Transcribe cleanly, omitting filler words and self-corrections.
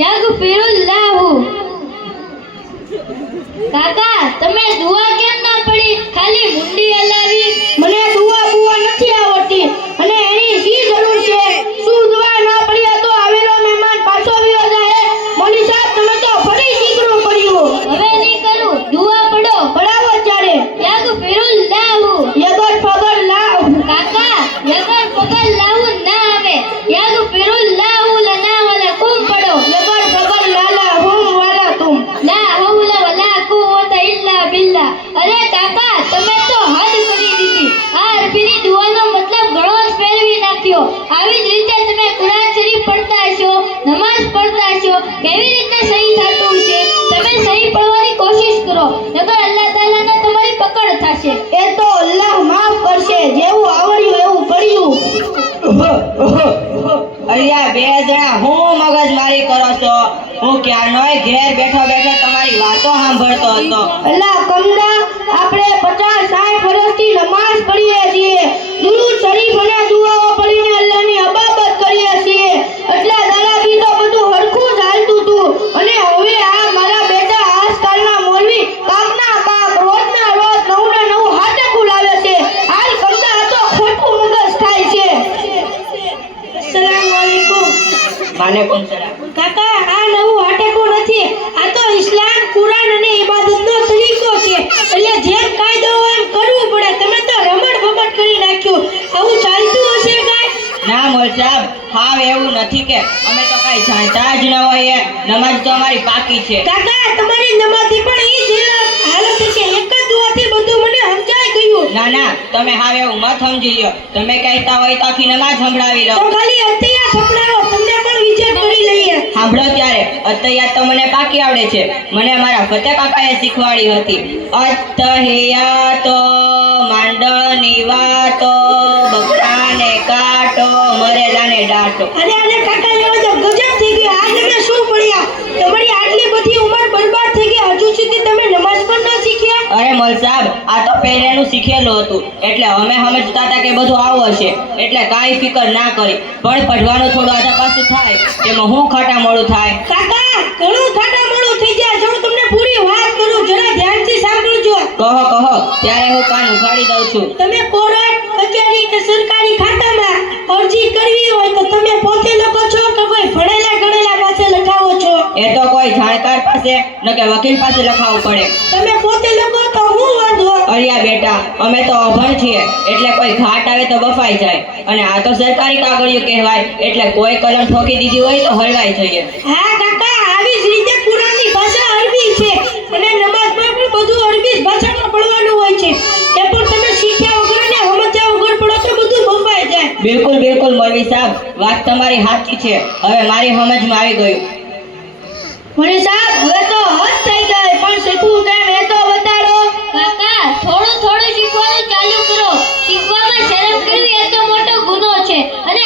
યગફિરુલ્લાહુ. કાકા તમે દુઆ કેમ ના પડી, ખાલી મુંડી હલાવી? મને દુઆ બુઆ નથી આવડતી અને એની શી જરૂર છે? શું દુઆ ના પડી તો આવેલો મહેમાન પાછો આવ્યો જાય? મોલી સાહેબ તમે તો ફરી દીકરું કર્યું. હવે નહીં કરું, દુઆ પડો. પડાવો ત્યારે. યગફિરુલ્લાહુ. યગર ફગર લાવ. કાકા યગર ફગર લાહુ ના આવે, યગફિરુલ્લાહુ લના વલકુમ પડો. યગર ફગર લાલા હુમ વાલા તુમ. લા હૌલા વલા કુવતા ઇલ્લા બિલ્લા. અરે કાકા તમે તો હદ કરી દીધી. આ અરબીની દુઆનો મતલબ ઘણો જ ફેરવી નાખ્યો. આવી જ રીતે તમે કુરાન શરીફ પડતા હશો, નમાઝ પડતા હશો, કેવી રીતે સહી થતું છે? તમે સહી પડવાની કોશિશ કરો, નકર અલ્લાહ તાલાને તમારી પકડ થશે. એ તો અલ્લાહ માફ કરશે, જેવું આવડ્યું એવું પડ્યું. અલ્યા બે જણા હું મગજમારી કરો છો? હું ક્યારનોય ઘેર બેઠો બેઠો તમારી વાતો સાંભળતો હતો. અલ્લાહ કમના આપણે 50-60 વર્ષથી નમાઝ પઢીએ છીએ, દુરૂદ શરીફ અને દુઆઓ પઢીને અલ્લાહની અબાબત કરીએ છીએ. એટલે દાદાજી તો બધું હરખું જ હાલતું હતું અને હવે આ મારા બેટા આજકાલના મૌલવી કાકના કાક રોજના રોજ નવું ને નવું હાટકું લાવે છે. હાલ કમના આ તો ખોટું મગજ થાય છે. અસ્સલામુ અલૈકુમ. વાલેકુમ સલામ. કાકા આ નવું હાટકું નથી, આ તો ઇસ્લામ, કુરાન અને ઇબાદતનો તરીકો છે. એટલે જેમ કાયદો હોય એમ કરવું પડે. તમે તો રમણ ભમણ કરી નાખ્યું. આવું ચાલતું હશે કાંઈ? ના મોલ સાહેબ, હાવ એવું નથી કે અમે તો કઈ જાણતા જ ન હોઈએ. નમાજ તો અમારી પાકી છે. કાકા તમારી નમાઝી પણ ઈ જ હાલત છે. એક જ દુઆથી બધું મને સમજાઈ ગયું. ના ના, તમે હાવ એવું મત સમજી લ્યો. તમે કહેતા હોય તો આખી નમાજ સંભળાવી લો. તો ખાલી અત્યારે સંભળાવો, તમને પણ વિચાર કરી લઈએ. સાંભળો ત્યારે. અત્તહિયાત તો મને પાકી આવડે છે. મને મારા ફતેહ કાકાએ શીખવાડી હતી. અત્તહિયાતો માંડળની વાતો, બકરાને કાટો, મરેલાને ડાટો. અરે અરે કાકા એવો તો ગજબ થઈ ગયો. આ તમે શું પડ્યા? તમારી આટલી બધી ઉંમર બરબાદ થઈ ગઈ, હજુ સુધી તમે નમાઝ પણ ન શીખ્યા? અરે મોલ સાહેબ, આ તો પહેલેનું શીખેલું હતું એટલે અમે સમજતા હતા કે બધું આવું હશે એટલે કાંઈ ફિકર ના કરી. પણ પઢવાનું થોડું આધા પાછું થાય એમાં હું ખાટા મોડું થાય. કાકા ઘણું ખાટા મોડું થઈ જાય. જો હું તમને પૂરી વાત કરું, જરા ધ્યાનથી સાંભળજો. કહો કહો, ત્યારે હું કાન ઉઘાડી દઉં છું. તમે કોર્ટ કચેરી કે સરકારી ખાતામાં અરજી કરવી હોય તો તમે પોતે લખો છો કે કોઈ ભણેલા ગણેલા પાસે લખાવો છો? એ તો કોઈ જાણકાર પાસે ન કે વકીલ પાસે લખાવવું પડે. તમે પોતે લખો તો હું વાંધો? અરિયા બેટા, અમે તો અભણ છીએ એટલે કોઈ ઘાટ આવે તો બફાઈ જાય. અને આ તો સરકારી કાગળિયું કહેવાય એટલે કોઈ કલમ ઠોકી દીધી હોય તો હલવાઈ જઈએ. હા કાકા, આવી જ રીતે કુરાનની ભાષા અરબી છે અને નમાઝમાં પણ બધું અરબી જ ભાષામાં પડવાનું હોય છે. એ પણ તમે શીખ્યા વગર ને સમજ્યા વગર પડો તો બધું બફાઈ જાય. બિલકુલ બિલકુલ મૌલવી સાહેબ, વાત તમારી સાચી છે. હવે મારી સમજમાં આવી ગયું. મને સાહેબ હવે તો હદ થઈ ગઈ, પણ શીખવું કેમ એ તો બતાડો. કાકા થોડું થોડું શીખવાનું ચાલુ કરો. શીખવામાં શરમ કરવી એ તો મોટો ગુનો છે અને